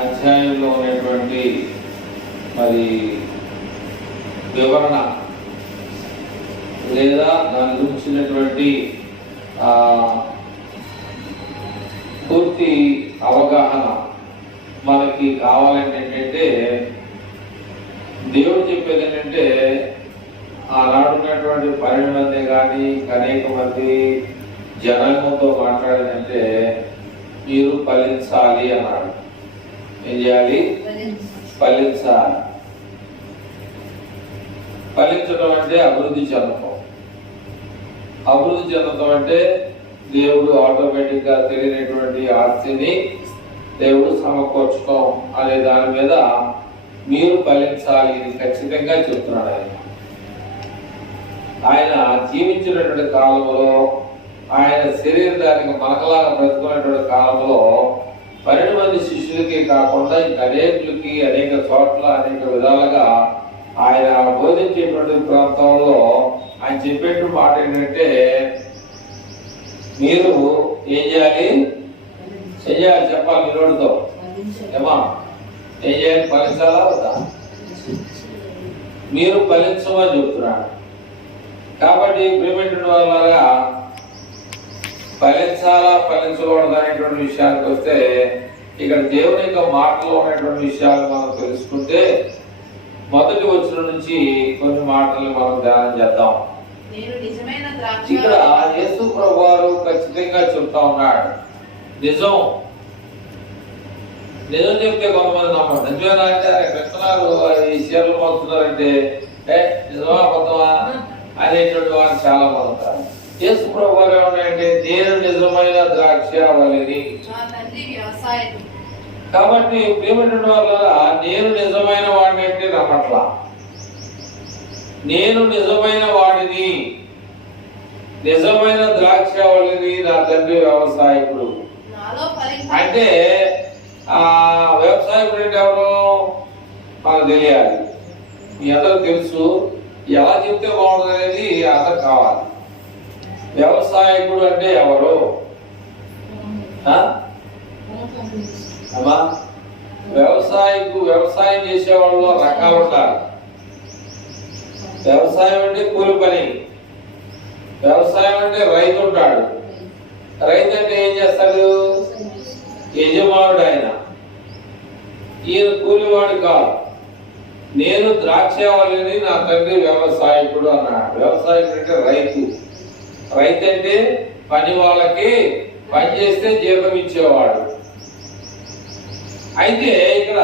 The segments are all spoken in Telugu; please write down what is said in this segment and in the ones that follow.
అధ్యాయంలో ఉన్నటువంటి మరి వివరణ లేదా దాని గురించినటువంటి పూర్తి అవగాహన మనకి కావాలంటే ఏంటంటే, దేవుడు చెప్పేది ఏంటంటే, ఆనాడున్నటువంటి 12 మంది కానీ అనేక మంది జనాంగంతో మాట్లాడేదంటే మీరు ఫలించాలి అన్నాడు. ఏం చేయాలి? ఫలించాలి. ఫలించడం అంటే అభివృద్ధి చెందటం. అభివృద్ధి చెందటం అంటే దేవుడు ఆటోమేటిక్ గా తెలియనటువంటి ఆస్తిని దేవుడు సమకూర్చడం అనే దాని మీద మీరు ఫలించాలి ఇది ఖచ్చితంగా చెప్తున్నాడు. ఆయన జీవించినటువంటి కాలంలో, ఆయన శరీరానికి మనకలాగా బ్రతుకున్నటువంటి కాలంలో 12 మంది శిష్యులకి కాకుండా ఇంకా అనేకులకి అనేక చోట్ల అనేక విధాలుగా ఆయన బోధించేటువంటి ప్రాంతంలో ఆయన చెప్పేటువంటి మాట ఏంటంటే, మీరు ఏం చేయాలి? చెప్పాలి మీరోడితో. ఏమా ఏం చేయాలి? ఫలించాలా వద్దా? మీరు ఫలించమని చెప్తున్నాడు. కాబట్టి ప్రేమేటువంటి వాళ్ళగా ఫలించాలా ఫలించకూడదు అనేటువంటి విషయానికి వస్తే, ఇక్కడ దేవుని యొక్క మాటలో ఉన్నటువంటి విషయాలు మనం తెలుసుకుంటే మొదటి వచనం నుంచి కొన్ని మాటలు మనం ధ్యానం చేద్దాం. ఇక్కడ యేసు ప్రభువారు ఖచ్చితంగా చెప్తా ఉన్నాడు, నిజం చెప్తే కొంతమంది నమ్మరు. నిజమేనా అంటే పెడుతున్నారు, ఈ చీరలు మొత్తున్నారంటే నిజమా అబద్ధమా అనేటువంటి వారు చాలా మంది ఉంటారు. యేసు ప్రభువారు ఏమన్నాయంటే, నేను నిజమైన ద్రాక్షావళిని. కాబట్టి ప్రేమటువంటి వాళ్ళ నేను నిజమైన వాడిని అంటే నమ్మట్లా. నేను నిజమైన వాడిని, నిజమైన ద్రాక్షావళిని, నా తండ్రి వ్యవసాయకుడు. అంటే ఆ వ్యవసాయకుడు అంటే ఎవరు మనకు తెలియాలి. మీ అందరూ తెలుసు. ఎలా చెప్తే బాగుంటుంది అనేది అర్థం కావాలి. వ్యవసాయకుడు అంటే ఎవరు? అమ్మా, వ్యవసాయం చేసే వాళ్ళు రకాలు ఉంటారు. వ్యవసాయం అంటే కూలి పని. వ్యవసాయం అంటే రైతు ఉంటాడు. రైతు అంటే ఏం చేస్తాడు? యజమానుడు ఆయన. ఈయన కూలివాడు కాదు. నేను ద్రాక్షావళిని, నా తండ్రి వ్యవసాయకుడు అన్నాడు. వ్యవసాయకుడు అంటే రైతు. రైతు అంటే పని వాళ్ళకి పని చేస్తే జీతం ఇచ్చేవాడు. అయితే ఇక్కడ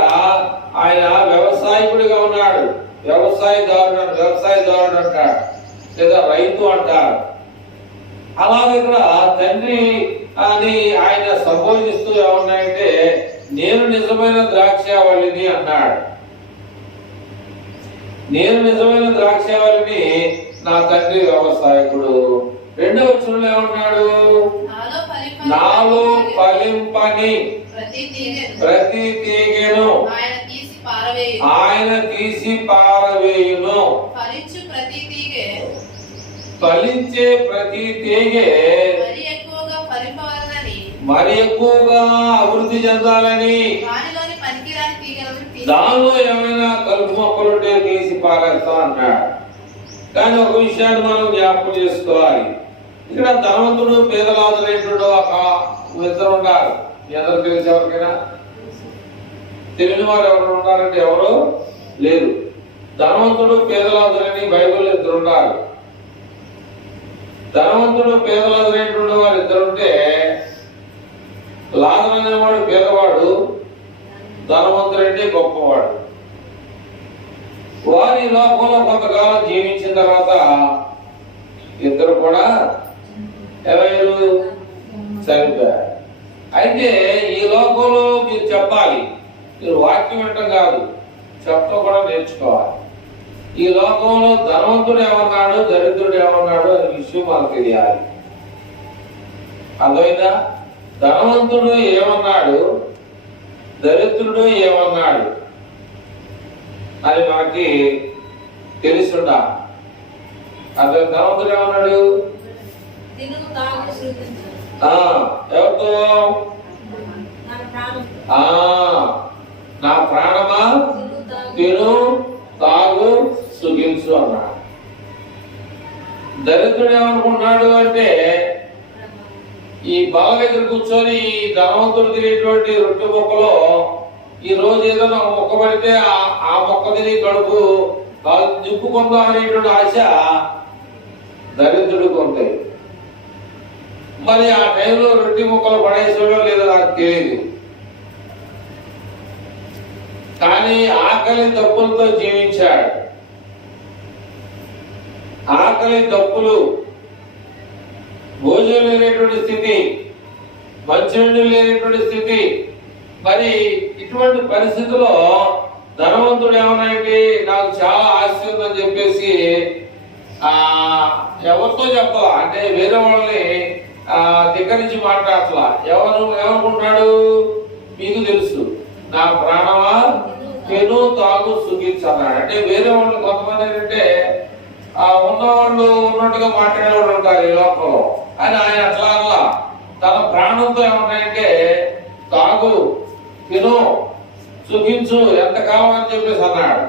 ఆయన వ్యవసాయకుడిగా ఉన్నాడు. వ్యవసాయదారుడు అంటాడు, లేదా రైతు అంటారు. అలాగే ఇక్కడ తండ్రి అని ఆయన సంబోధిస్తూ ఏమన్నాయంటే, నేను నిజమైన ద్రాక్షావళిని అన్నాడు. నేను నిజమైన ద్రాక్షావళిని, నా తండ్రి వ్యవసాయకుడు. రెండవ వచనంలో ఏమన్నాడు? నాలో ఫలింపని ప్రతి తీగెను ఆయన తీసి పారవేయును. ఫలించే ప్రతి తీగె మరి ఎక్కువగా అభివృద్ధి చెందాలని, దానిలో ఏమైనా కలుపు మొక్కలుంటే తీసి పారేస్తా అంటాడు. కానీ ఒక విషయాన్ని మనం జ్ఞాపకం చేసుకోవాలి. ఇక్కడ ధనవంతుడు పేదలాదులైనటువంటి ఒక ఇద్దరు ఉన్నారు. మీ అందరూ తెలిసి ఎవరికైనా తెలియని వారు ఎవరు ఉన్నారంటే ఎవరు లేరు. ధనవంతుడు పేదలాదులని బైబిల్ ఇద్దరు ఉన్నారు. ధనవంతుడు పేదలాదులైనటువంటి వారు ఇద్దరుంటే, లాజరు అనేవాడు పేదవాడు, ధనవంతుడు అంటే గొప్పవాడు. వారి లోకంలో కొంతకాలం జీవించిన తర్వాత ఇద్దరు కూడా ఎవరు చనిపోయారు. అయితే ఈ లోకంలో మీరు చెప్పాలి, మీరు వాక్యం వినటం కాదు, చెప్పడం కూడా నేర్చుకోవాలి. ఈ లోకంలో ధనవంతుడు ఏమన్నాడు, దరిద్రుడు ఏమన్నాడు అనే విషయం మనకు తెలియాలి. అర్థమైందా? ధనవంతుడు ఏమన్నాడు, దరిద్రుడు ఏమన్నాడు అని మనకి తెలుసుండా. అదే ధనవంతుడు ఏమన్నాడు? ఎవరితో? నా ప్రాణమా తిను తాగు సుఖించు అన్నాడు. దరిద్రుడు ఏమనుకుంటున్నాడు అంటే ఈ బావ దగ్గర కూర్చొని ఈ ధనవంతుడు తినేటువంటి రొట్టె మొక్కలో ఈ రోజు ఏదైనా మొక్క పడితే ఆ మొక్క తిని కడుపు నింపుకుందాం అనేటువంటి ఆశ దరిద్రుడికి ఉంటాయి. మరి ఆ టైంలో రొట్టె ముక్కలు పడేసాడో లేదో నాకు తెలియదు, కానీ ఆకలి దప్పులతో జీవించాడు. ఆకలి దప్పులు, భోజనం లేనటువంటి స్థితి, మంచినీళ్ళు లేనటువంటి స్థితి. మరి ఇటువంటి పరిస్థితుల్లో ధనవంతుడు ఏమన్నాయంటే నాకు చాలా ఆస్తి ఉందని చెప్పేసి ఎవరితో చెప్పాల అంటే వేరే వాళ్ళని దగ్గర నుంచి మాట్లాడలా. ఏమనుకుంటున్నాడు, మీకు తెలుసు నా ప్రాణమా తిను తాగు సుఖించన్నాడు. అంటే వేరే వాళ్ళు కొంతమంది ఏంటంటే ఉన్నవాళ్ళు ఉన్నట్టుగా మాట్లాడేవాళ్ళు ఉంటారు ఈ లోకంలో, అని ఆయన అట్లా తన ప్రాణంతో ఏమన్నాయంటే తాగు తిను సుఖించు ఎంత కావాలని చెప్పేసి అన్నాడు.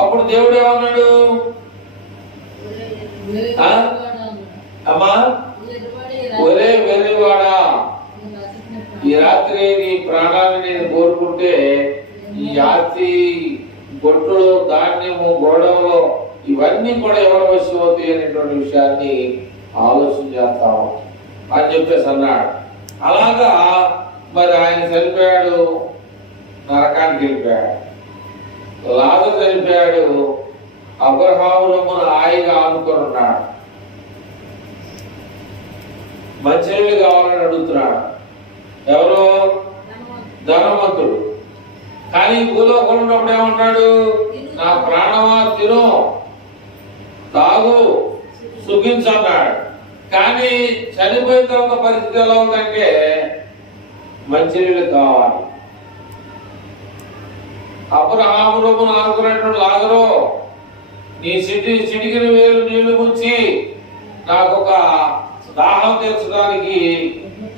అప్పుడు దేవుడు ఏమన్నాడు, అమ్మా ఒరే వెర్రివాడా, ఈ రాత్రి నీ ప్రాణాన్ని నేను కోరుకుంటే ఈ ఆస్తి గొడ్లు ధాన్యము గోడవలో ఇవన్నీ కూడా ఎవరి వశం అవుతాయి అనేటువంటి విషయాన్ని ఆలోచన చేస్తాము అని చెప్పేసి అన్నాడు. అలాగా మరి ఆయన చనిపోయాడు, నరకానికి వెళ్ళిపోయాడు. లాజరు చనిపోయాడు, అబ్రహాము రొమ్మున హాయిగా ఆనుకొని ఉన్నాడు. మంచినీళ్ళు కావాలని అడుగుతున్నాడు. ఎవరు? ధనవంతుడు. కానీ భూలోకంలో ఉన్నప్పుడు ఏమంటాడు, నా ప్రాణమా తిను తాగు సుఖించన్నాడు. కానీ చనిపోయిన తర్వాత పరిస్థితి ఎలా ఉందంటే మంచినీళ్ళు కావాలి. అబ్రహాము రొమ్మున ఆనుకున్నటువంటి లాజరు, నీ చిటికిన వేలు నీళ్లు ముంచి నాకు ఒక దాహం తీర్చడానికి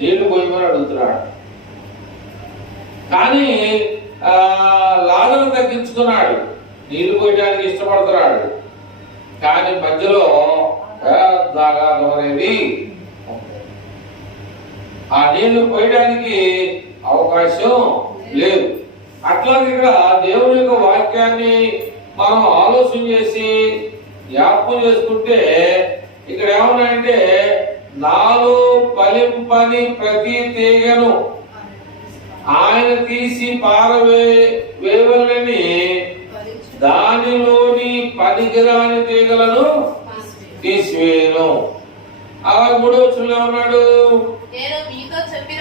నీళ్లు పోయమని అడుగుతున్నాడు. కానీ లాజరు తగ్గించుకున్నాడు, నీళ్లు పోయడానికి ఇష్టపడుతున్నాడు. కానీ మధ్యలో దాగాదం అనేది ఆ నీళ్లు పోయడానికి అవకాశం లేదు. అట్లాగే ఇక్కడ దేవుని యొక్క వాక్యాన్ని మనం ఆలోచన చేసి జ్ఞాపకం చేసుకుంటే ఇక్కడ ఏమన్నాయంటే నాలో ఫలింపని ప్రతి తీగను ఆయన తీసి పారవేయవలెనని దానిలోని పనికిరాని తీగలను తీసివేయను. అలా కూడా వచ్చిన ఉన్నాడు, నేను మీతో చెప్పిన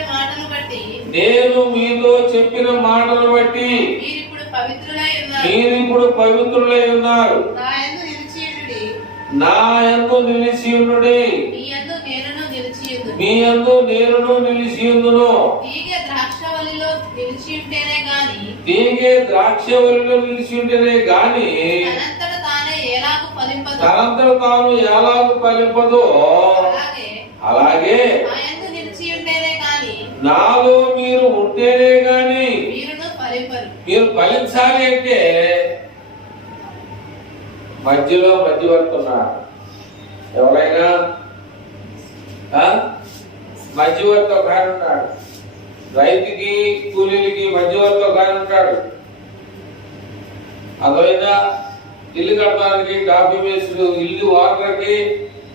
మాటలు బట్టి మీరిప్పుడు పవిత్రులై ఉన్నారు. నా యందు నిలిచి ఉండుడి, మీ యందు నేనును నిలిచి ఉందును. తీగే ద్రాక్షవల్లిలో నిలిచి ఉంటేనే గాని తనంతట తాను ఎలాగూ ఫలింపదో అలాగే నాలో మీరు ఉంటేనే గాని మీరు ఫలించాలి. అంటే మధ్యలో మధ్యవర్తున్నారు. ఎవరైనా మధ్యవర్తి ఒక ఆయన ఉన్నాడు, రైతుకి కూలీలకి మధ్యవర్తి ఒక ఆయన ఉంటాడు. అదైనా ఇల్లు కట్టడానికి డాబీ మేస్త్రి, ఇల్లు వాటర్కి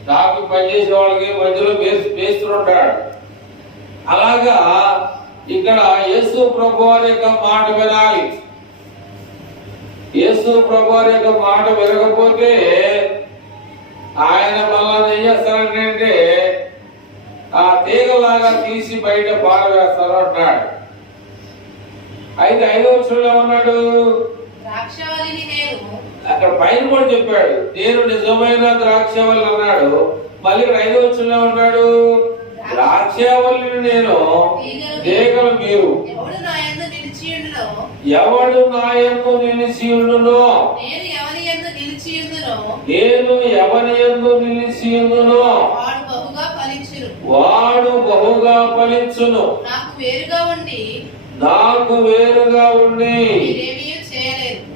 డాబీ పనిచేసే వాళ్ళకి మధ్యలో మేస్త్రి ఉంటాడు. అలాగా ఇక్కడ యేసు ప్రభువారి యొక్క మాట వినాలి. యేసు ప్రభువారి యొక్క మాట వినకపోతే ఆయన మళ్ళా ఏం చేస్తారంటే ఆ తీగలాగా తీసి బయట పారవేస్తారు అంటాడు. అయితే 5వ వచనంలో ఏమన్నాడు, అక్కడ పైన కూడా చెప్పాడు నేను నిజమైన ద్రాక్షవల్లి అన్నాడు. మళ్ళీ 5వ వచనంలో ఉన్నాడు, ద్రాక్షవల్లిని నేను, తీగలు మీరు. ఎవడు నా యందు నిలిచి ఉండునో నేను ఎవని యందు నిలిచి ఉండునో వాడు బహుగా ఫలించును. నాకు వేరుగా ఉండి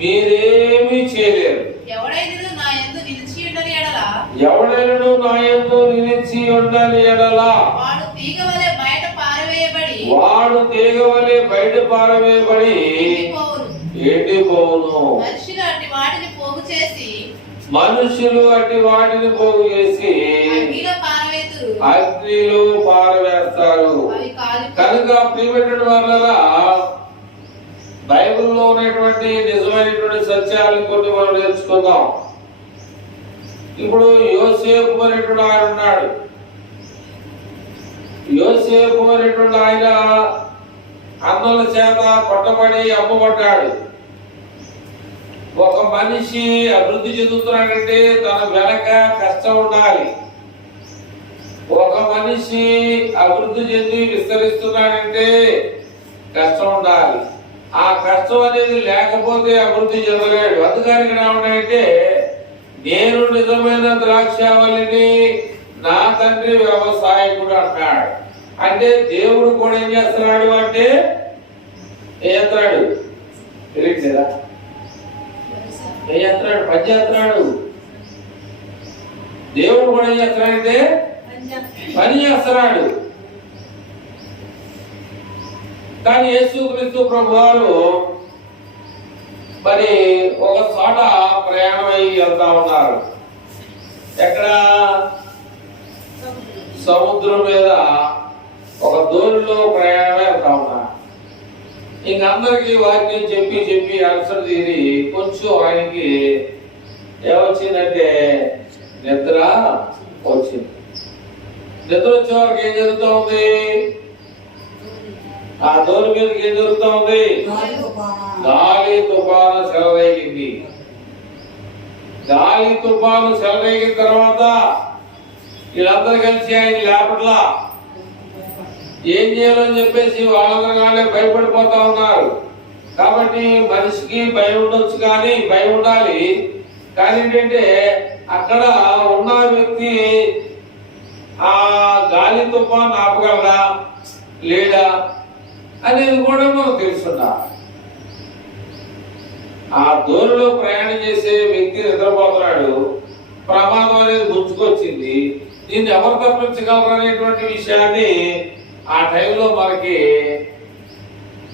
మీరేమీ చేయలేరు. ఎవడైనను నా యందు నిలిచి ఉండని ఎడల వాడు తీగవలె బయట పారవేయబడి ఎండిపోవును. మనుషులు అట్టి వాటిని పోగు చేసి అగ్నిలో పారవేస్తారు. కనుక ప్రియమైన వాళ్ళరా, బైబిల్లో ఉన్నటువంటి నిజమైనటువంటి సత్యాలను కొన్ని మనం నేర్చుకుందాం. ఇప్పుడు యోసేపు అనేటువంటి ఆయన ఉన్నాడు. యోసేపు అనేటువంటి ఆయన అన్నల చేత కొట్టబడి అమ్మబడ్డాడు. ఒక మనిషి అభివృద్ధి చెందుతున్నాడంటే తన వెనక కష్టం ఉండాలి. ఒక మనిషి అభివృద్ధి చెంది విస్తరిస్తున్నాడంటే కష్టం ఉండాలి. ఆ కష్టం అనేది లేకపోతే అభివృద్ధి చెందలేడు. అందుకని ఇక్కడ ఏమంటే, నేను నిజమైన ద్రాక్షావళిని, నా తండ్రి వ్యవసాయకుడు అంటాడు. అంటే దేవుడు కూడా ఏం చేస్తున్నాడు అంటే ఏం చేస్తున్నాడు తెలియదు కదా, ఏం చేస్తున్నాడు? పని చేస్తున్నాడు. దేవుడు కూడా ఏం చేస్తున్నాడంటే పని చేస్తున్నాడు. కానీ యేసుక్రీస్తు ప్రభువారు మరి ఒక చోట ప్రయాణం అయ్యి వెళ్తా ఉన్నారు. ఎక్కడ? సముద్రం మీద ఒక దోణిలో ప్రయాణం వెళ్తా ఉన్నారు. ఇంక అందరికి వాక్యం చెప్పి చెప్పి అలసట తీరి కొంచెం ఆయనకి ఏమొచ్చిందంటే నిద్ర వచ్చింది. నిద్ర వచ్చే వరకు ఏం జరుగుతూ ఉంది? ఆ దోణి మీదకి ఏం జరుగుతూ ఉంది? గాలి తుఫాను సెలరేగింది. గాలి తుఫాను సెలరేగిన తర్వాత వీళ్ళందరూ కలిసి ఆయన లేపట్లా ఏం చేయాలని చెప్పేసి వాళ్ళందరూ భయపడిపోతా ఉన్నారు. కాబట్టి మనిషికి భయం ఉండొచ్చు, కానీ భయం ఉండాలి. కానీ ఏంటంటే అక్కడ ఉన్న వ్యక్తి ఆ గాలి తుఫాను ఆపగలరా లేడా అనేది కూడా మనం తెలుసుండాలి. ఆ దోణిలో ప్రయాణం చేసే వ్యక్తి నిద్రపోతున్నాడు. ప్రమాదం అనేది ముంచుకొచ్చింది. దీన్ని ఎవరు తప్పించగలరు అనేటువంటి విషయాన్ని ఆ టైంలో మనకి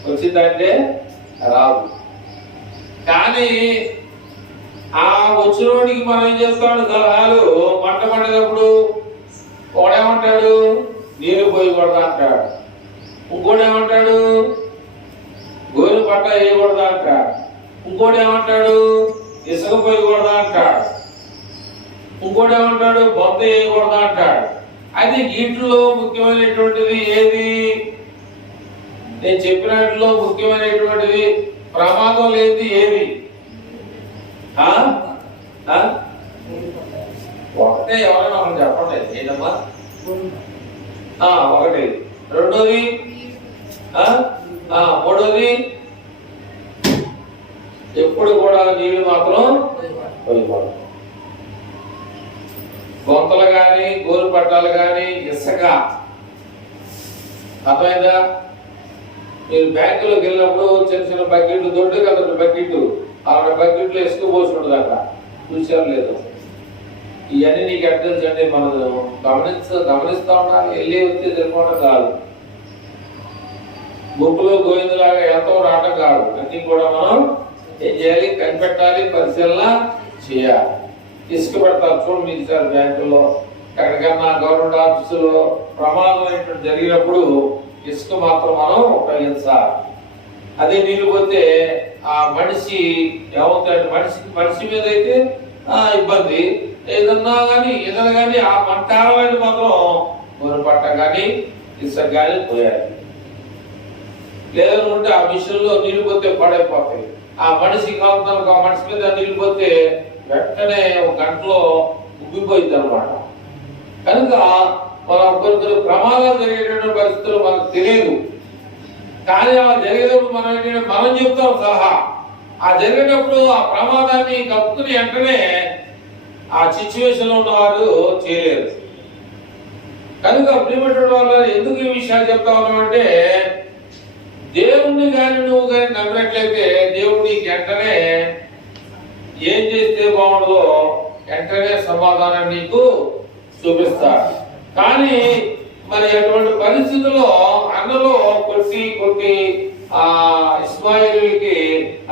వచ్చిందంటే రాదు. కానీ ఆ వచ్చినోడికి మనం ఏం చేస్తాడు? సలహాలు మంట పడినప్పుడు ఒకడేమంటాడు? నీరు పోయకూడదు అంటాడు. ఇంకోటి ఏమంటాడు? గోరు పట్ట వేయకూడదు అంటాడు. ఇంకోటి ఏమంటాడు? ఇసుక పోయకూడదు అంటాడు. ఇంకోటి ఏమంటాడు? బొంత వేయకూడదు అంటాడు. అది వీటిలో ముఖ్యమైనటువంటిది ఏది? నేను చెప్పినట్లో ముఖ్యమైనటువంటిది ప్రమాదం లేనిది ఏది? ఒకటే. ఎవరైనా ఒకటి చెప్పండి. ఏంటమ్మా? ఒకటి. రెండోది? మూడోది? ఎప్పుడు కూడా నీళ్ళు మాత్రం పోయకూడదు. గొంతలు కానీ, గోరు పట్టాలు కానీ, ఇసుక. అర్థమైందా? మీరు బ్యాంకులోకి వెళ్ళినప్పుడు చిన్న చిన్న బకెట్లు, దొడ్డు కదా బకెట్, 60 బకెట్లు ఇసుక పోసుకుంటుంది అక్కడ. చూసారు లేదు? ఇవన్నీ నీకు ఎట్లా తెలుసండి? మనం గమనిస్తూ ఉండాలి. వెళ్ళి వచ్చి తెలిపోవడం కాదు. గుంపులో గోవిందులాగా ఎంతో రావటం కాదు. అన్ని కూడా మనం ఏం చేయాలి? కనిపెట్టాలి, పరిశీలన చేయాలి. ఇసుక పెడతారు చూడండి. మీకు సార్ బ్యాంకుల్లో ఎక్కడికన్నా గవర్నమెంట్ ఆఫీసులో ప్రమాదం జరిగినప్పుడు ఇసుక మాత్రం మనం ఉపయోగించాలి. అదే నీళ్ళు పోతే ఆ మనిషి ఏమవుతాడు? మనిషి మీద అయితే ఇబ్బంది. ఏదన్నా కానీ ఆ మంటారమైన మాత్రం గోరు పట్ట కానీ ఇసుక కానీ పోయాలి. లేదనుకుంటే ఆ మిషన్లో నీళ్ళు పోతే పడైపోతాయి. ఆ మనిషి కావుతానికి ఆ మనిషి మీద నీళ్ళు పోతే వెంటనే ఒక గంటలో ఉబ్బిపోయింది అనమాట. కనుక మనం కొన్ని ప్రమాదాలు జరిగేటువంటి పరిస్థితులు మనకు తెలియదు. కానీ అలా జరిగేటప్పుడు మనం చెప్తాం సలహా. ఆ జరిగేటప్పుడు ఆ ప్రమాదాన్ని కప్పుకుని వెంటనే ఆ సిచ్యువేషన్ లో ఉన్నవారు చేయలేరు. కనుక ప్రియమైన వాళ్ళ ఎందుకు ఈ విషయాలు చెప్తా ఉన్నామంటే, దేవుణ్ణి కానీ నువ్వు కానీ నమ్మినట్లయితే దేవుడు నీకు వెంటనే ఏం చేస్తే బాగుండదో వెంటనే సమాధానం నీకు చూపిస్తాడు. కానీ మరి అటువంటి పరిస్థితుల్లో అన్నలో కొట్టి ఆ ఇస్మాయిలుకి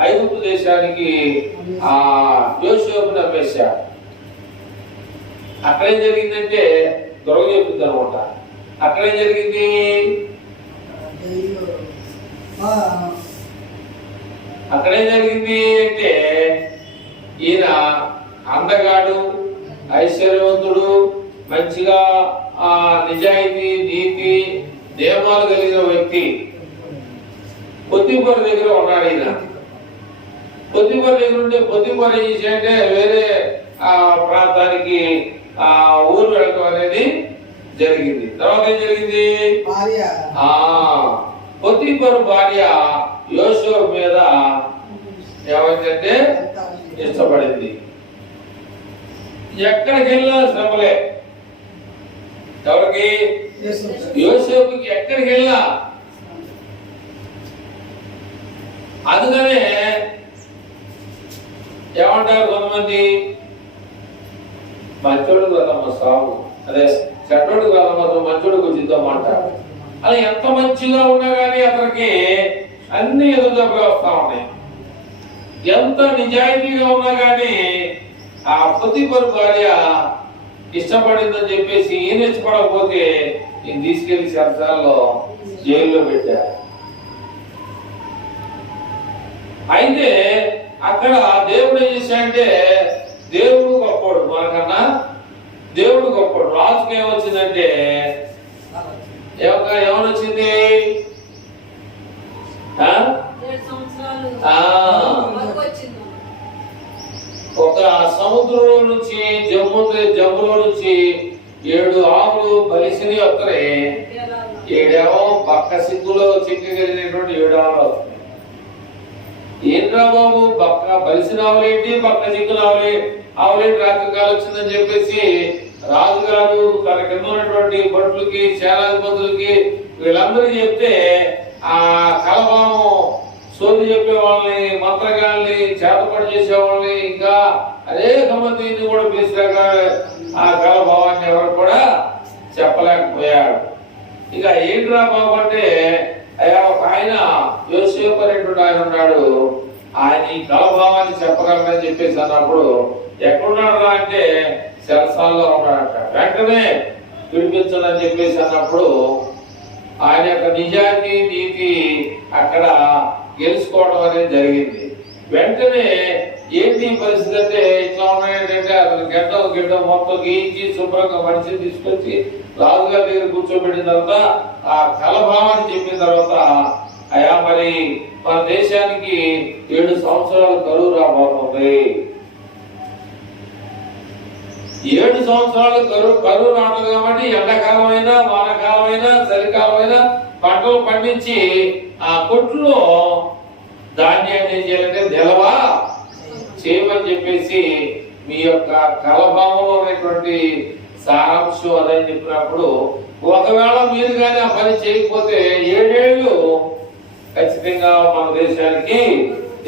ఐగుప్తు దేశానికి ఆ యోసేపుని నమ్మేశాడు. అక్కడేం జరిగిందంటే దొరక చెప్తుంది అనమాట. అక్కడేం జరిగింది, అక్కడేం జరిగింది అంటే ఈయన అందగాడు, ఐశ్వర్యవంతుడు, మంచిగా నిజాయితీ నీతి నియమాలు కలిగిన వ్యక్తి పొత్తిపొర దగ్గర ఉన్నాడు. ఈయన పొత్తిపొర దగ్గర ఉంటే పొత్తిపొర ఏం చేశాడంటే వేరే ప్రాంతానికి ఊరు వెళ్ళడం అనేది జరిగింది. తర్వాత ఏం జరిగింది, పొత్తిపొర భార్య యోసేపు మీద ఏమైందంటే ఇష్టపడింది. ఎక్కడికి వెళ్ళినా శ్రమలే. ఎవరికి, యోసేపుకి ఎక్కడికి వెళ్ళినా. అందుకనే ఏమంటారు కొంతమంది, మంచోడు కదమ్మ సాగు, అదే చెడ్డోడు కదమ్మ మంచోడు గుర్తిద్దాం అంటారు. అది ఎంత మంచిగా ఉన్నా కానీ అతనికి అన్ని ఎదురుదెబ్బలు వస్తా ఉన్నాయి. ఎంత నిజాయితీగా ఉన్నా కానీ ఆ పొత్తిపొర భార్య ఇష్టపడిందని చెప్పేసి ఈయన ఇష్టపడకపోతే ఈయన తీసుకెళ్లి చెరసాలలో జైల్లో పెట్టారు. అయితే అక్కడ దేవుడు ఏం చేశాడంటే, దేవుడు గొప్పడు, మనకన్నా దేవుడు గొప్పడు. రాజుకి ఏమొచ్చిందంటే ఏమనొచ్చింది, ఒక సముద్రంలో నుంచి జమ్ములో నుంచి 7 ఆవులు బలిసిని వస్తాయి. 7 పక్క సిగ్గులో చిక్కగలిగినటువంటి 7 ఆవులు వస్తాయి. ఏంట్రా బాబు పక్క బలిసిన ఆవులేంటి, పక్క చిక్కుల ఆవులేంటి రాత్రికాలం వచ్చిందని చెప్పేసి రాజుగారు తన కింద ఉన్నటువంటి భటులకి సేనాధిపతులకి వీళ్ళందరికీ చెప్తే ఆ కలబాము సోది చెప్పే వాళ్ళని, మంత్రగాళ్ళని, చేతపడి చేసే వాళ్ళని, ఇంకా అనేక మందిని కూడా పిలిచాక ఆ కలభావాన్ని ఎవరు కూడా చెప్పలేకపోయాడు. ఇక ఏంట్రా బాబు అంటే ఒక ఆయన యోసేపు అనేటువంటి ఆయన ఉన్నాడు, ఆయన ఈ కలభావాన్ని చెప్పగలరని చెప్పేసి అన్నప్పుడు ఎక్కడున్నాడు అంటే చెరసాల్లో ఉన్నాడట. వెంటనే విడిపించడని చెప్పేసి అన్నప్పుడు ఆయన యొక్క నిజాయితీ నీతి అక్కడ గెలుచుకోవడం అనేది జరిగింది. వెంటనే ఏంటి పరిస్థితి అంటే ఇట్లా ఉన్నాయంటే అతను గడ్డ మొత్తం గీయించి శుభ్రంగా మనిషిని తీసుకొచ్చి రాజుగారి దగ్గర కూర్చోబెట్టిన తర్వాత ఆ కలభావాన్ని చెప్పిన తర్వాత, అయా మరి మన దేశానికి 7 సంవత్సరాలు కరువు రాబోతుంది. 7 సంవత్సరాలు కరువు రావడం కాబట్టి ఎండాకాలం అయినా వానాకాలం అయినా చలికాలం అయినా పంటలు పండించి ఆ కొట్లో ధాన్యాన్ని ఏం చేయాలంటే నిల్వ చేయమని చెప్పేసి మీ యొక్క కలభావంలో ఉన్నటువంటి సారాంశం అదని చెప్పినప్పుడు, ఒకవేళ మీరు కానీ ఆ పని చేయకపోతే 7 ఏళ్ళు ఖచ్చితంగా మన దేశానికి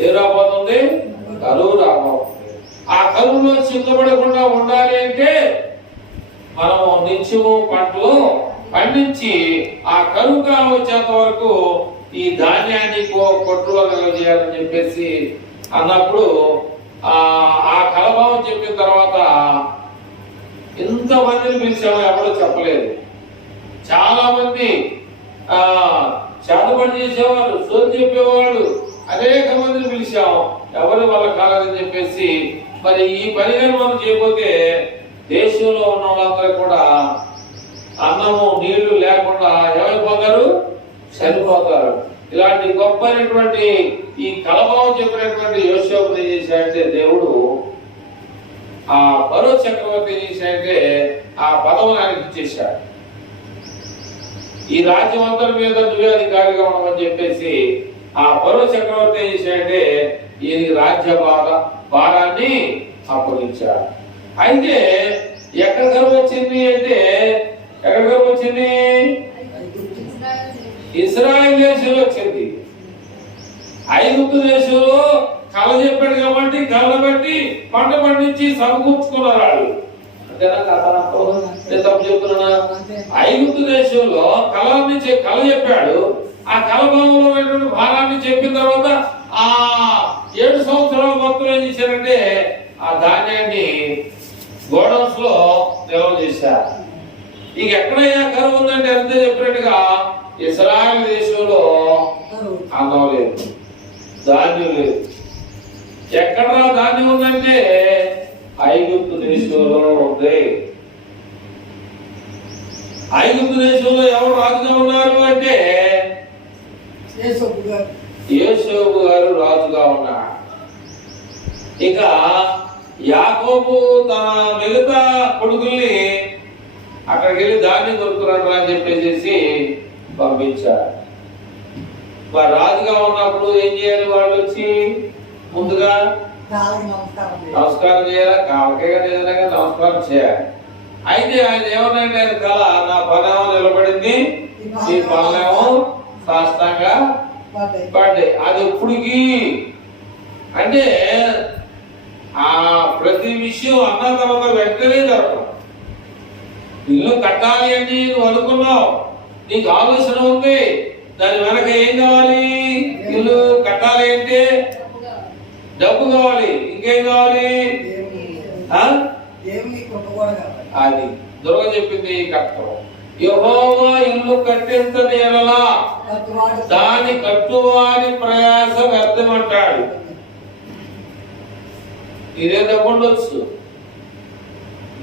ఏ రాబోతుంది, కరువు రాబోతుంది. ఆ కరువులో చిక్కుపడకుండా ఉండాలి అంటే మనం నిత్యము పంటలు పండించి ఆ కరువు కాలం వచ్చేంత వరకు ఈ ధాన్యాన్ని కొట్టులో చేయాలని చెప్పేసి అన్నప్పుడు ఆ కలభావం చెప్పిన తర్వాత ఎంతమందిని పిలిచామో ఎవరో చెప్పలేదు. చాలా మంది చేతపడి చేసేవాళ్ళు, సోది చెప్పేవాళ్ళు అనేక మందిని పిలిచాం, ఎవరి వల్ల కాలేదని చెప్పేసి. మరి ఈ పని కానీ మనం చేయకపోతే దేశంలో ఉన్న వాళ్ళందరూ కూడా అన్నము నీళ్లు లేకుండా ఏమైపోతారు, చనిపోతారు. ఇలాంటి గొప్పైనటువంటి ఈ కలభావం చెప్పినటువంటి యోసేపుని ఏం చేశాడంటే దేవుడు ఆ ఫరో చక్రవర్తి ఏం చేశాడంటే ఆ పదవిని ఆయనకి ఇచ్చేశాడు. ఈ రాజ్యం అందరి మీద నువ్వే అధికారిగా ఉండమని చెప్పేసి ఆ ఫరో చక్రవర్తి ఏం చేశాడంటే ఈయనకి రాజ్య భారాన్ని అప్పగించాడు. అయితే ఎక్కడ కరువు వచ్చింది అంటే ఎక్కడ కరువు వచ్చింది, ఇశ్రాయేలు దేశంలో వచ్చింది. ఐగుప్తు దేశంలో కళ చెప్పాడు కాబట్టి కళ్ళ బట్టి పంట పండించి సమకూర్చుకున్నారు వాళ్ళు. అంతేనా కథ? నేను తప్పు చెప్తున్నా? ఐగుప్తు దేశంలో కళ చెప్పాడు. ఆ కళభావంలో ఉన్నటువంటి భారాన్ని చెప్పిన తర్వాత ఆ 7 సంవత్సరాల మొత్తం ఏం చేశారంటే ఆ ధాన్యాన్ని గోడౌన్స్ లో నిల్వ చేశారు. ఇక ఎక్కడైనా కరువు ఉందంటే అంతే చెప్పినట్టుగా ఇశ్రాయేలు దేశంలో అన్నం లేదు, ధాన్యం లేదు. ఎక్కడ ధాన్యం ఉందంటే ఐగుప్తు దేశంలో ఉంది. ఐగుప్తు దేశంలో ఎవరు రాజుగా ఉన్నారు అంటే యోసేపు గారు రాజుగా ఉన్నాడు. ఇక యాకోబు తన మిగతా కొడుకుల్ని అక్కడికి వెళ్ళి ధాన్యం దొరుకుతున్నాడు అని చెప్పేసి పంపించారు. వారు రాజుగా ఉన్నప్పుడు ఏం చేయాలి? వాళ్ళు వచ్చి ముందుగా నమస్కారం చేయాలి, కాళ్ళకే ఏదైనా నమస్కారం చేయాలి. అయితే ఆయన ఏమన్నాడు? ఆయన కళ, నా పనేమో నిలబడింది, ఈ పనులేమో సాష్టంగా పడ్డాయి. అది ఎప్పుడుకి అంటే ఆ ప్రతి విషయం అన్న తర్వాత వెంటనే జరగదు. ఇల్లు కట్టాలి అని నువ్వు అనుకున్నావు, నీకు ఆలోచన ఉంది, దాని వెనక ఏం కావాలి? ఇల్లు కట్టాలి అంటే డబ్బు కావాలి, ఇంకేం కావాలి? అది దుర్గ చెప్పింది కట్టం. యెహోవా ఇల్లు కట్టించని ఎడలా దాని కట్టువాని ప్రయాస వ్యర్థమంటాడు. ఇదే డబ్బు ఉండొచ్చు,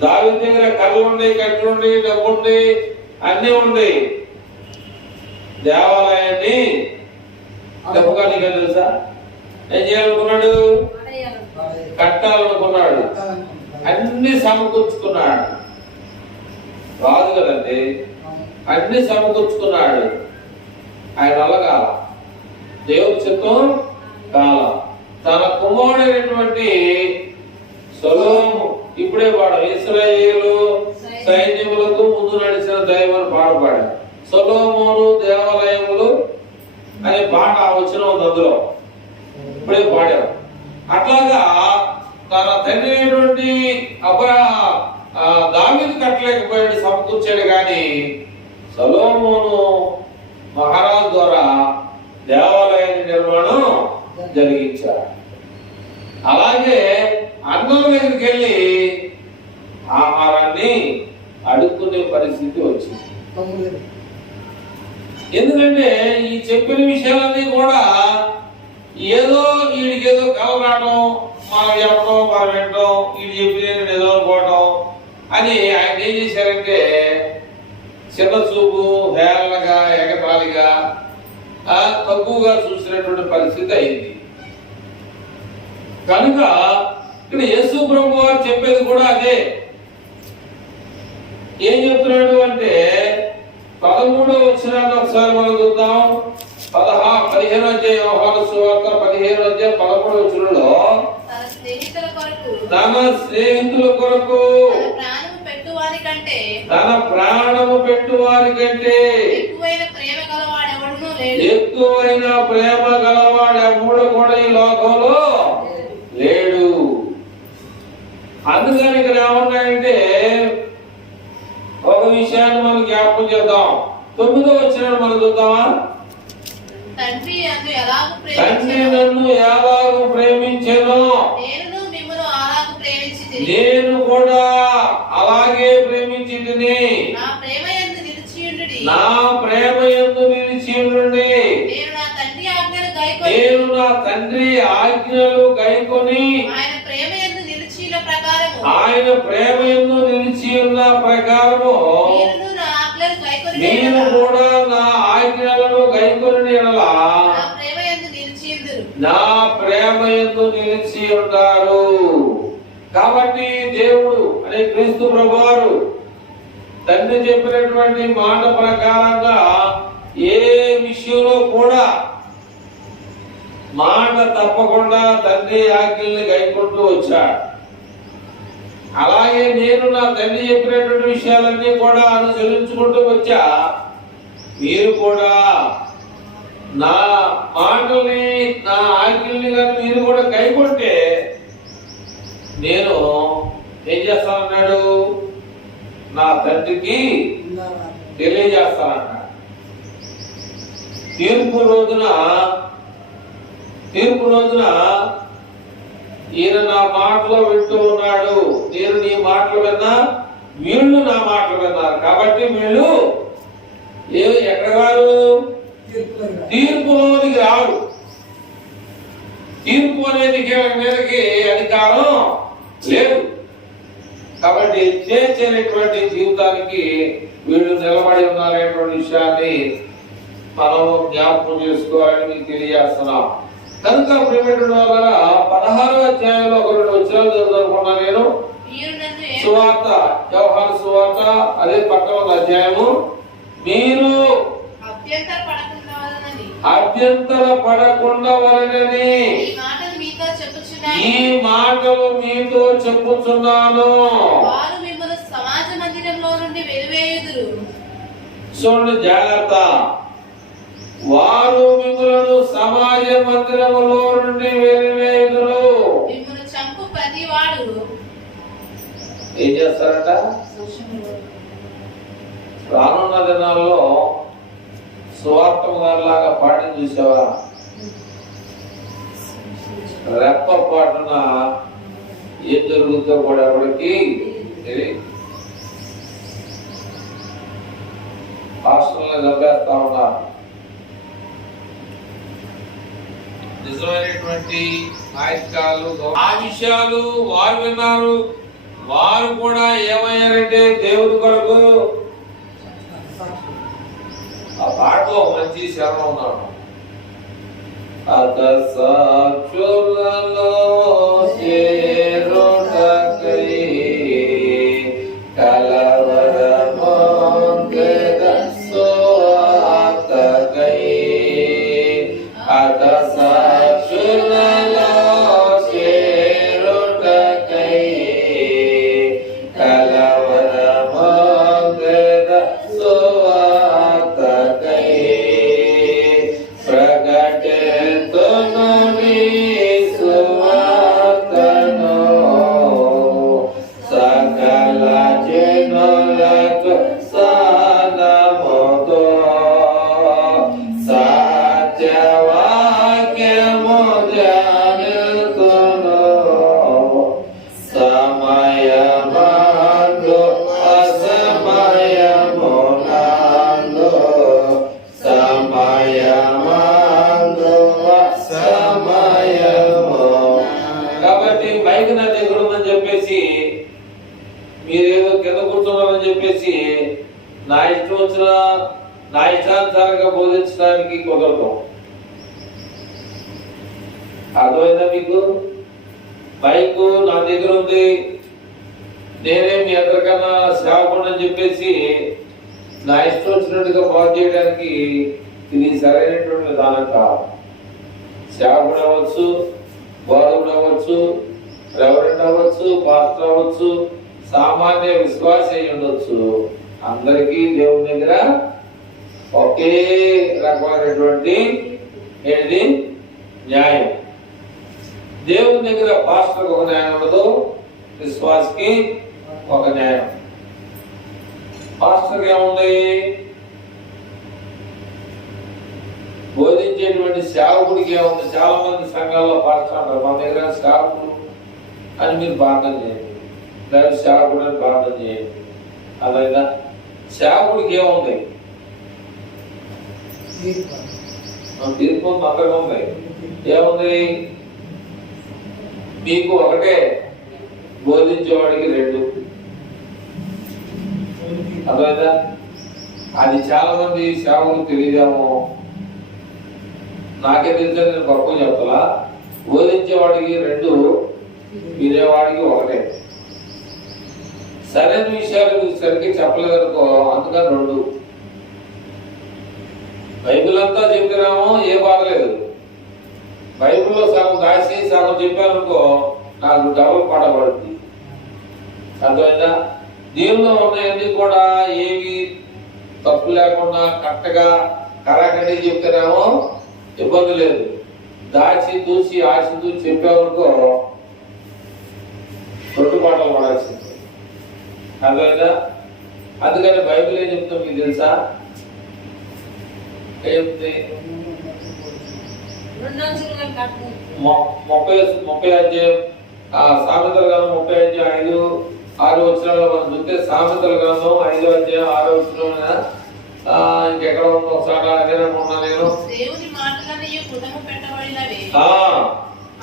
దావీదు దగ్గర కళ్ళు ఉండి, కట్టులుండి, డబ్బు ఉండి, అన్నీ ఉండి దేవాలయాన్ని డబ్బుగా నీకు తెలుసా ఏం చేయాలనుకున్నాడు? కట్టాలనుకున్నాడు, అన్ని సమకూర్చుకున్నాడు. రాదు కదండి, అన్ని సమకూర్చుకున్నాడు. ఆయన అలాగా దేవుడి చిత్తం కాల. తన కుమారుడైనటువంటి సొలొమోను, ఇప్పుడే పాడం, ఇశ్రాయేలు సైన్యములకు ముందు నడిచిన దైవం పాడపాడు. సొలొమోను దేవాలయములు అనే పాట వచ్చిన ఉంది అందులో, ఇప్పుడే పాడాం. అట్లాగా తన తండ్రి అయినటువంటి దావీదు కట్టలేకపోయాడు, సమకూర్చాడు. కానీ సొలొమోను మహారాజు ద్వారా దేవాలయాన్ని నిర్మాణం జరిగించాడు. అలాగే అన్నం దగ్గరికి వెళ్ళి ఆహారాన్ని అడుక్కునే పరిస్థితి వచ్చింది. ఎందుకంటే ఈ చెప్పిన విషయాలన్నీ కూడా ఏదో వీడికేదో కల రావడం, మనం చెప్పడం, మనం వినడం, వీడు చెప్పి నేను ఏదో అనుకోవడం అని ఆయన ఏం చేశారంటే చిన్న చూపు, హేళనగా, ఎగతాళిగా, తక్కువగా చూసినటువంటి పరిస్థితి అయింది. కనుక ఇక్కడ యేసు ప్రభు వారు చెప్పేది కూడా అదే. ఏం చెప్తున్నాడు అంటే 13వ వచనాన్ని ఒకసారి మనం చూద్దాం. 15వ అధ్యాయం యోహాను సువార్త 15వ అధ్యాయం 13వ వచనంలో తన స్నేహితుల కొరకు తన ప్రాణము పెట్టువారి కంటే ఎక్కువైన ప్రేమ గలవాడెవడు కూడా ఈ లోకంలో లేడు. అందుకని ఇక్కడ ఏమన్నాయంటే ఒక విషయాన్ని మనం జ్ఞాపకం చేద్దాం. 9వ వచనాన్ని మనం చూద్దామా? తండ్రి నన్ను ఎలాగూ ప్రేమించెనో నేను కూడా అలాగే ప్రేమించితిని. నా ప్రేమ యందు నిలిచియుండుడి. నేను నా తండ్రి ఆజ్ఞలు గైకొని ఆయన ప్రేమ యందు నిలిచి ఉన్న ప్రకారము మీరు కూడా నా ఆజ్ఞలను గైకొని నా ప్రేమ యందు నిలిచి ఉంటారు. కాబట్టి దేవుడు అనే క్రీస్తు ప్రభువారు తండ్రి చెప్పినటువంటి మాట ప్రకారంగా ఏ విషయంలో కూడా మాట తప్పకుండా తండ్రి ఆజ్ఞల్ని గైకుంటూ వచ్చాడు. అలాగే నేను నా తండ్రి చెప్పినటువంటి విషయాలన్నీ కూడా అనుసరించుకుంటూ వచ్చా. మీరు కూడా నా మాటల్ని నా ఆజ్ఞల్ని కానీ మీరు కూడా కైకొంటే నేను ఏం చేస్తానన్నాడు, నా తండ్రికి తెలియజేస్తానన్నాడు. తీర్పు రోజున ఈయన నా మాటలు వింటూ ఉన్నాడు, నేను నీ మాటలు విన్నా, వీళ్ళు నా మాటలు విన్నారు, కాబట్టి వీళ్ళు ఎక్కడ రారు, తీర్పులోనికి రాడు. తీర్పు అనేది మీదకి అధికారం లేదు. కాబట్టి చేసేటువంటి జీవితానికి వీళ్ళు నిలబడి ఉన్నారనేటువంటి విషయాన్ని మనం జ్ఞాపకం చేసుకోవాలని మీకు తెలియజేస్తున్నాం. కనుక ప్రియమైన వాళ్ళ 16వ అధ్యాయంలో ఒక 2 వచనాలు చదువుకున్నా నేను. సువార్త, యోహాను సువార్త అదే 11వ అధ్యాయము. మీరు అభ్యంతర పడకుండా వలనని ఈ మాటలు మీతో చెప్పుచున్నాను. చూడండి జాగ్రత్త, వారు మిమ్మల్ని సమాజ మందిరములో నుండి వెలివేయుదురు. ఏం చేస్తారట? రానున్న దినాల్లో సువార్తం గారిలాగా పాటను చూసావా? రెప్ప పాటున ఏం జరుగుతుందో కూడా ఎవరికి తెలియదు. హాస్టల్ని చంపేస్తా ఉన్నారు. నిజమైనటువంటి నాయకాలు ఆ విషయాలు వారు విన్నారు. వారు కూడా ఏమయ్యారంటే దేవుడి కొరకు ఆ పాటలో మంచి శరణం ఉన్నాడు. అత సాక్షులలో చేరుటకై కలవరమొందెద సువార్తకై. అత సాక్షులలో చేరుటకై కలవరమొందెద సువార్తకై. ప్రకటింతును నీ సువార్తను సకల జనులకు సానముతో. సత్యవాక్యము ధ్యానితును సమయమందు అసమయమునందు. సమయమందు అసమయము. కాబట్టి మైక్ నా దగ్గర ఉందని చెప్పేసి మీరేదో కింద కూర్చున్నారని చెప్పేసి నా ఇష్టం వచ్చిన నా ఇష్టానుసారంగా బోధించడానికి కుదరదు. అర్థమైందా మీకు? మైకు నా దగ్గర ఉంది, నేనే మీ అందరికన్నా సేవకుడు అని చెప్పేసి నా ఇష్టం వచ్చినట్టుగా బాగు చేయడానికి ఇది సరైనటువంటి విధానం కాదు. సేవకుడు అవ్వచ్చు, బోధకుడు అవ్వచ్చు, రెవరెండ్ అవ్వచ్చు, పాస్టర్ అవ్వచ్చు, సామాన్య విశ్వాసి అయి ఉండొచ్చు. అందరికీ దేవుని దగ్గర ఒకే రకమైనటువంటి ఏంటి న్యాయం. దేవుని దగ్గర పాస్టర్కి ఒక న్యాయం ఉండదు, విశ్వాసకి ఒక న్యాయం. పాస్టర్కి ఏముంది? బోధించేటువంటి సేవకుడికి ఏముంది? చాలా మంది సంఘాల్లో పాస్టర్ అంటారు, మన దగ్గర సేవకుడు అని మీరు ప్రార్థన చేయండి, లేదా సేవకుడు అని ప్రార్థన చేయండి. అలాగే సేవకుడికి ఏముంది? తీర్పు అంతగా ఉంది. ఏముంది? మీకు ఒకటే, బోధించేవాడికి 2. అర్థమైందా? అది చాలా మంది సేవకులు తెలియదేమో, నాకే తెలిసా, నేను గొప్ప చెప్తా. బోధించేవాడికి 2, వినేవాడికి 1. సరైన విషయాలు సరిగ్గా చెప్పలేదనుకో, అందుకని 2. బైబిల్ అంతా చెప్పినామో ఏ బాగలేదు, బైబిల్లో సగం దాచి సగం చెప్పారనుకో నాకు డబుల్ పడబడుతుంది. అర్థమైందా? దీనిలో ఉన్నాయన్నీ కూడా ఏవి తప్పు లేకుండా కరెక్ట్గా కరాఖండి చెప్తేనేమో ఇబ్బంది లేదు. దాచి దూచి ఆశించు చెప్పామనుకో రొట్టు పాటలు పడాల్సింది. అర్థమైందా? అందుకని బైబిల్ ఏం చెప్తాం మీకు తెలుసా? ఏం చెప్తుంది? 30 అధ్యాయం సామెతల గ్రంథం 30 అధ్యాయం 5-6 వచనాల్లో మనం చూస్తే సామెతల గ్రంథం 5 అధ్యాయం 6 వచనం ఇంకెక్కడ ఉందో ఒకసారి అదేననుకున్నా నేను. దేవుని మాటలన్నయు పుటము పెట్టబడినవి.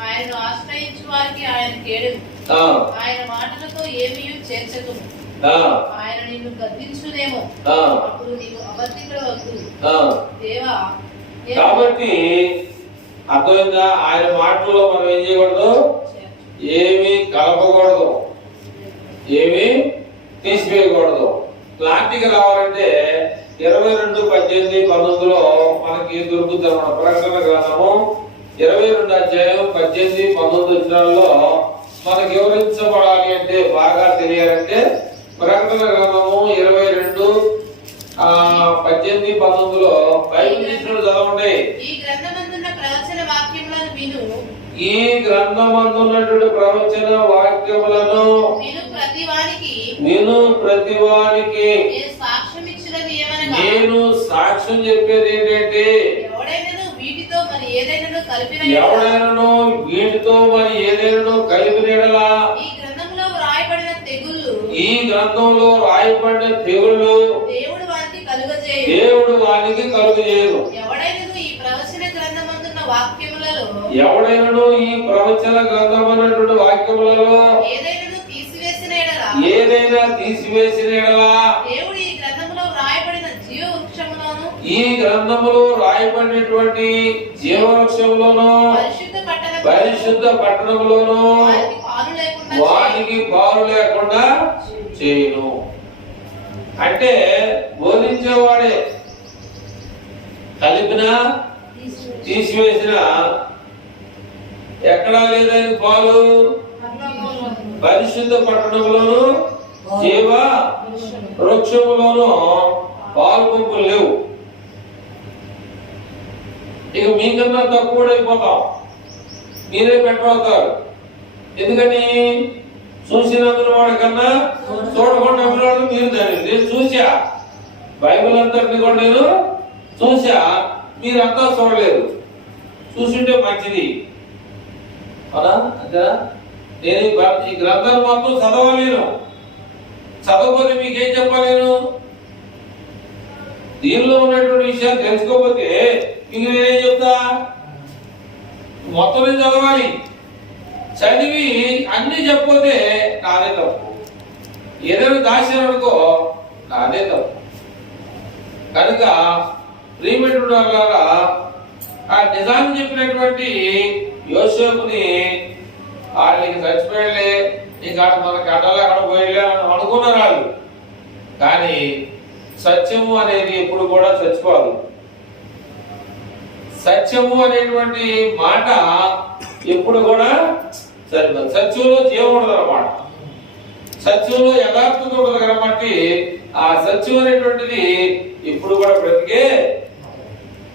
ఆయనను ఆశ్రయించు వారికి ఆయన కేడెము. ఆయన మాటలతో ఏమీ చేర్చకుము. ఆయన నిన్ను గద్దించునేమో, అప్పుడు నీవు అబద్ధికుడు వద్దు. దేవా కాబట్టి అర్థమైందా? ఆయన మాటల్లో మనం ఏం చేయకూడదు, ఏమీ కలపకూడదు, ఏమీ తీసివేయకూడదు. క్లాంతికి రావాలంటే 22:18-19లో మనకి దొరుకుతుంది అన్నమాట. ప్రకటన గ్రంథము 22 అధ్యాయం 18-19 వచనాల్లో మనకి వివరించబడాలి అంటే బాగా తెలియాలంటే ప్రకటన గ్రంథము 22:18-19లో బైబిల్ తీసుకుని చదవండి. ఈ గ్రంథమందున్న ప్రవచన వాక్యములను విను. ఈ గ్రంథమందున్నటువంటి ప్రవచన వాక్యములను విను ప్రతివానికి నేను సాక్ష్యం చెప్పేది ఏంటంటే, ఎవడైనాను వీటితో మరి ఏదైనాను కలిపిన యెడల ఈ గ్రంథంలో రాయబడిన తెగుళ్ళు దేవుడు వానికి కలుగజేయు. ఎవడైనాను ఈ ప్రవచన గ్రంథమందున్న వాక్యములలో ఏదైనా తీసివేసిన యెడల ఈ గ్రంథములో రాయబడినటువంటి జీవవృక్షములోను పరిశుద్ధ పట్టణములోను వాటికి పాలు లేకుండా చేయును. అంటే బోధించేవాడే కలిపిన తీసివేసిన ఎక్కడా లేదని పాలు పరిశుద్ధ పట్టణములోను జీవ వృక్షములోను పాలు పంపులు లేవు. ఇక మీకన్నా తక్కువ అయిపోతాం, మీరే పెట్టబడతారు. ఎందుకని? చూసినందున వాడి కన్నా చూడకుండా వాడు మీరు దాన్ని నేను చూసా, బైబిల్ అంతటిని కూడా నేను చూసా, మీరంతా చూడలేదు. చూసింటే మంచిది అవునా? అంతేనా? నేను ఈ గ్రంథాలు మాత్రం చదవలేను, చదవకపోతే మీకేం చెప్పలేను. దీనిలో ఉన్నటువంటి విషయాలు తెలుసుకోకపోతే మీకు నేనేం చెప్తా? మొత్తం చదవాలి. చదివి అన్ని చెప్పకపోతే నాదే తప్పు, ఏదైనా దాచారనుకో నాదే తప్పు. కనుక ప్రియమైనటువంటి వాళ్ళారా, ఆ నిజాన్ని చెప్పినటువంటి యోసేపుని వాళ్ళకి చచ్చిపోయలే, ఇంకా మనకి అడ్డలు అక్కడ పోయలే అని అనుకున్నారు వాళ్ళు. కానీ సత్యము అనేది ఎప్పుడు కూడా చచ్చిపోదు. సత్యము అనేటువంటి మాట ఎప్పుడు కూడా సరిపోదు. సత్యంలో జీవం ఉండదు అన్నమాట, సత్యంలో యథార్థత ఉండదు కాబట్టి ఆ సత్యం అనేటువంటిది ఇప్పుడు కూడా బ్రతికే.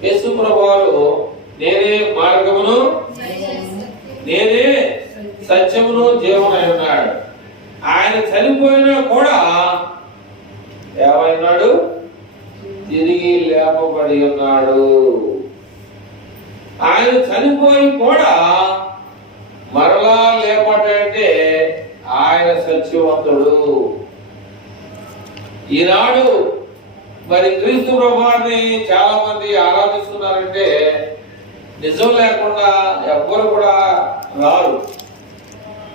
యేసు ప్రభువారు నేనే మార్గమును నేనే సత్యమును జీవనై ఉన్నాడు. ఆయన చనిపోయినా కూడా ఏమైనాడు? తిరిగి లేపబడి ఉన్నాడు. ఆయన చనిపోయి కూడా మరలా లేపడంటే ఆయన సత్యవంతుడు. ఈనాడు మరి క్రీస్తు ప్రభువారిని చాలా మంది ఆరాధిస్తున్నారంటే నిజం లేకుండా ఎవ్వరు కూడా రారు.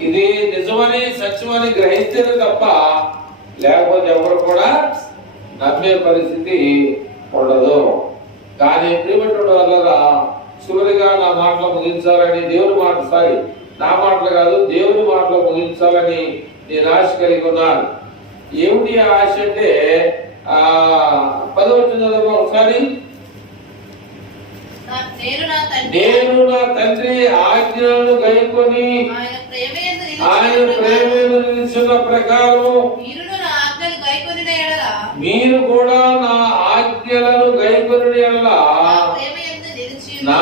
ఇది నిజమని సత్యమని గ్రహిస్తేనే తప్ప లేకపోతే ఎవరు కూడా నమ్మే పరిస్థితి ఉండదు. కానీ ప్రియమైనటువంటి వాళ్ళ చివరిగా నా మాటలు ముగించాలని దేవుని మాట, సారీ నా మాటలు కాదు దేవుని మాటలు ముగించాలని నేను ఆశ కలిగి ఉన్నాను. ఏమిటి ఆశ అంటే 10వ వచనం ఒకసారి, నేను నా తండ్రి ఆజ్ఞలను గైకొని ఆయన ప్రేమను నిలిచిన ప్రకారం మీరు కూడా నా ఆజ్ఞలను గైకొని నా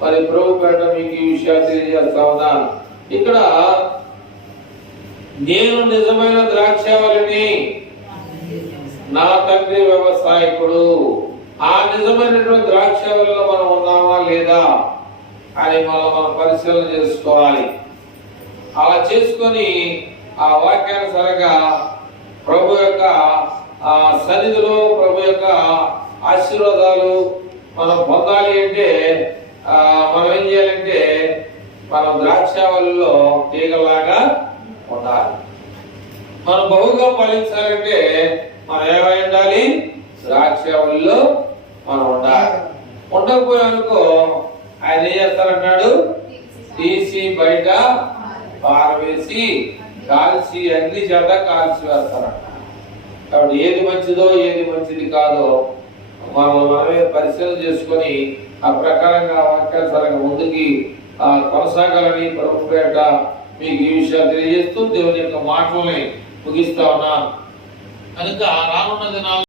మరి ప్రభు పేట మీకు ఈ విషయాలు తెలియజేస్తా ఉన్నాను. ఇక్కడ నేను నిజమైన ద్రాక్షావళిని, నా తండ్రి వ్యవసాయకుడు. ఆ నిజమైనటువంటి ద్రాక్షావళిలో మనం ఉన్నామా లేదా అని మనం పరిశీలన చేసుకోవాలి. అలా చేసుకొని ఆ వాక్యానుసారంగా ప్రభు యొక్క సన్నిధిలో ప్రభు యొక్క ఆశీర్వాదాలు మనం పొందాలి అంటే మనం ఏం చేయాలంటే మనం ద్రాక్షావళిలో తీగలాగా ఉండాలి. మనం బహుగా ఫలించాలంటే మనం ఏమై ఉండాలి? ద్రాక్షావళిలో మనం ఉండాలి. ఉండకపోయానుకో ఆయన ఏం చేస్తారంటాడు? తీసి బయట పారవేసి కాల్చి అగ్ని చేత కాల్చి వేస్తారంట. కాబట్టి ఏది మంచిదో ఏది మంచిది కాదో మనమే పరిశీలన చేసుకొని ఆ ప్రకారంగా వాక్యానుసారంగా ముందుకి కొనసాగాలని ప్రభు పేట మీకు ఈ విషయాలు తెలియజేస్తూ దేవుని యొక్క మాటల్ని ముగిస్తా ఉన్నాను. కనుక రానున్న దినాలు